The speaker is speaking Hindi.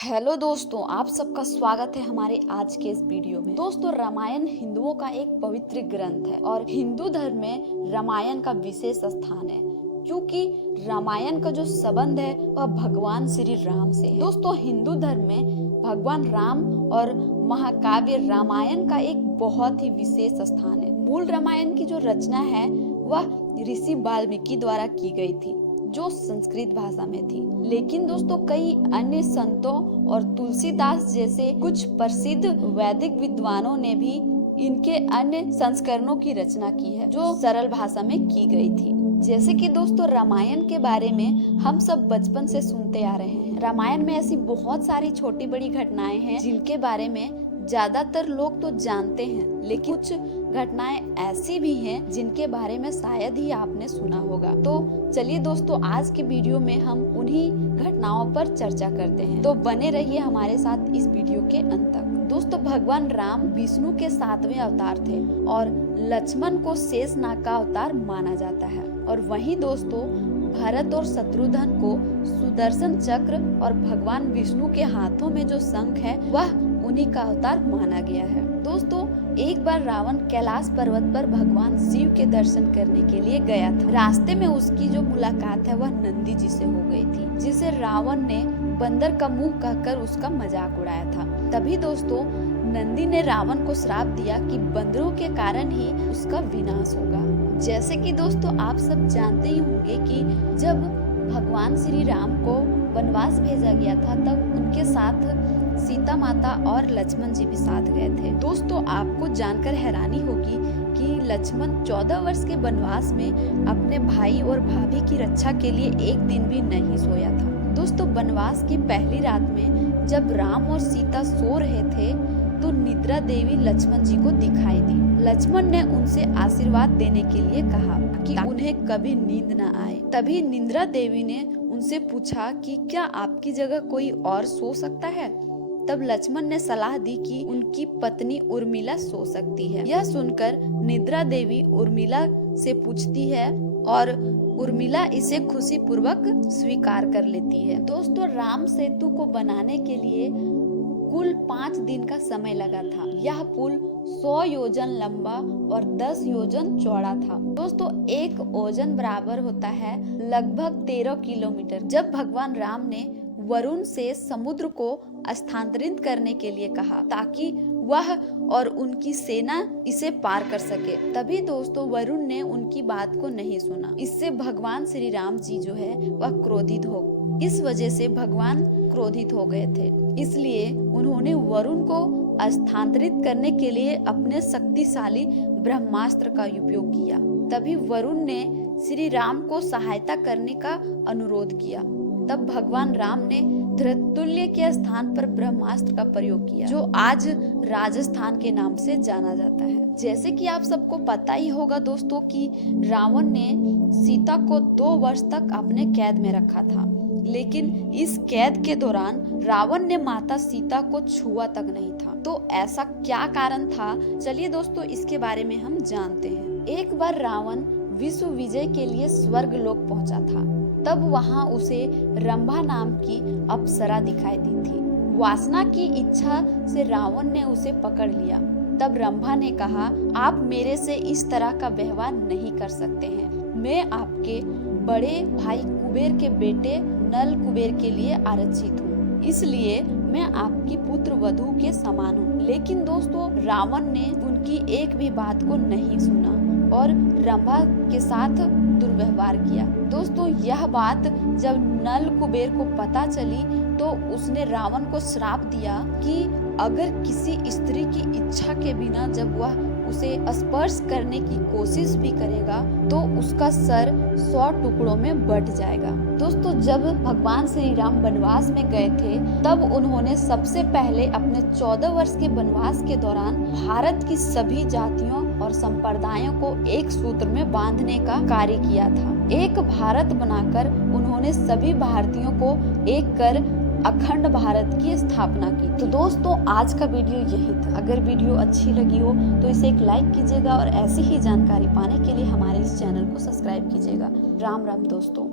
हेलो दोस्तों, आप सबका स्वागत है हमारे आज के इस वीडियो में। दोस्तों, रामायण हिंदुओं का एक पवित्र ग्रंथ है और हिंदू धर्म में रामायण का विशेष स्थान है क्योंकि रामायण का जो संबंध है वह भगवान श्री राम से है। दोस्तों, हिंदू धर्म में भगवान राम और महाकाव्य रामायण का एक बहुत ही विशेष स्थान है। मूल रामायण की जो रचना है वह ऋषि वाल्मीकि द्वारा की गई थी, जो संस्कृत भाषा में थी। लेकिन दोस्तों, कई अन्य संतों और तुलसीदास जैसे कुछ प्रसिद्ध वैदिक विद्वानों ने भी इनके अन्य संस्करणों की रचना की है, जो सरल भाषा में की गई थी। जैसे कि दोस्तों, रामायण के बारे में हम सब बचपन से सुनते आ रहे हैं। रामायण में ऐसी बहुत सारी छोटी बड़ी घटनाएं हैं जिनके बारे में ज्यादातर लोग तो जानते हैं, लेकिन कुछ घटनाएं ऐसी भी हैं जिनके बारे में शायद ही आपने सुना होगा। तो चलिए दोस्तों, आज के वीडियो में हम उन्हीं घटनाओं पर चर्चा करते हैं। तो बने रहिए हमारे साथ इस वीडियो के अंत तक। दोस्तों, भगवान राम विष्णु के 7वें अवतार थे और लक्ष्मण को शेषनाग का अवतार माना जाता है। और वहीं दोस्तों, भरत और शत्रुघ्न को सुदर्शन चक्र और भगवान विष्णु के हाथों में जो शंख है वह उन्हीं का अवतार माना गया है। दोस्तों, एक बार रावण कैलाश पर्वत पर भगवान शिव के दर्शन करने के लिए गया था। रास्ते में उसकी जो मुलाकात है वह नंदी जी से हो गई थी, जिसे रावण ने बंदर का मुंह कहकर उसका मजाक उड़ाया था। तभी दोस्तों, नंदी ने रावण को श्राप दिया कि बंदरों के कारण ही उसका विनाश होगा। जैसे कि दोस्तों, आप सब जानते ही होंगे कि जब भगवान श्री राम को वनवास भेजा गया था तब उनके साथ सीता माता और लक्ष्मण जी भी साथ गए थे। दोस्तों, आपको जानकर हैरानी होगी कि लक्ष्मण 14 वर्ष के वनवास में अपने भाई और भाभी की रक्षा के लिए एक दिन भी नहीं सोया था। दोस्तों, वनवास की पहली रात में जब राम और सीता सो रहे थे तो निद्रा देवी लक्ष्मण जी को दिखाई दी। लक्ष्मण ने उनसे आशीर्वाद देने के लिए कहा कि उन्हें कभी नींद न आए। तभी निद्रा देवी ने उनसे पूछा कि क्या आपकी जगह कोई और सो सकता है। तब लक्ष्मण ने सलाह दी कि उनकी पत्नी उर्मिला सो सकती है। यह सुनकर निद्रा देवी उर्मिला से पूछती है और उर्मिला इसे खुशी पूर्वक स्वीकार कर लेती है। दोस्तों, राम सेतु को बनाने के लिए कुल 5 दिन का समय लगा था। यह पुल 100 योजन लंबा और 10 योजन चौड़ा था। दोस्तों, एक योजन बराबर होता है लगभग 13 किलोमीटर। जब भगवान राम ने वरुण से समुद्र को स्थानांतरित करने के लिए कहा ताकि वह और उनकी सेना इसे पार कर सके, तभी दोस्तों वरुण ने उनकी बात को नहीं सुना। इससे भगवान श्री राम जी जो है वह क्रोधित हो, इस वजह से भगवान क्रोधित हो गए थे। इसलिए उन्होंने वरुण को स्थानांतरित करने के लिए अपने शक्तिशाली ब्रह्मास्त्र का उपयोग किया। तभी वरुण ने श्री राम को सहायता करने का अनुरोध किया। तब भगवान राम ने धृततुल्य के स्थान पर ब्रह्मास्त्र का प्रयोग किया, जो आज राजस्थान के नाम से जाना जाता है। जैसे कि आप सबको पता ही होगा दोस्तों कि रावण ने सीता को 2 वर्ष तक अपने कैद में रखा था, लेकिन इस कैद के दौरान रावण ने माता सीता को छुआ तक नहीं था। तो ऐसा क्या कारण था, चलिए दोस्तों इसके बारे में हम जानते हैं। एक बार रावण विश्व विजय के लिए स्वर्ग लोक पहुंचा था। तब वहां उसे रंभा नाम की अप्सरा दिखाई दी थी। वासना की इच्छा से रावण ने उसे पकड़ लिया। तब रंभा ने कहा, आप मेरे से इस तरह का व्यवहार नहीं कर सकते हैं। मैं आपके बड़े भाई कुबेर के बेटे नल कुबेर के लिए आरक्षित हूँ, इसलिए मैं आपकी पुत्र वधू के समान हूँ। लेकिन दोस्तों, रावण ने उनकी एक भी बात को नहीं सुना और रंभा के साथ दुर्व्यवहार किया। दोस्तों, यह बात जब नल कुबेर को पता चली तो उसने रावण को श्राप दिया कि अगर किसी स्त्री की इच्छा के बिना जब वह उसे स्पर्श करने की कोशिश भी करेगा तो उसका सर 100 टुकड़ों में बट जाएगा। दोस्तों, जब भगवान श्री राम वनवास में गए थे तब उन्होंने सबसे पहले अपने 14 वर्ष के वनवास के दौरान भारत की सभी जातियों और संप्रदायों को एक सूत्र में बांधने का कार्य किया था। एक भारत बनाकर उन्होंने सभी भारतीयों को एक कर अखंड भारत की स्थापना की। तो दोस्तों, आज का वीडियो यही था। अगर वीडियो अच्छी लगी हो तो इसे एक लाइक कीजिएगा और ऐसी ही जानकारी पाने के लिए हमारे इस चैनल को सब्सक्राइब कीजिएगा। राम राम दोस्तों।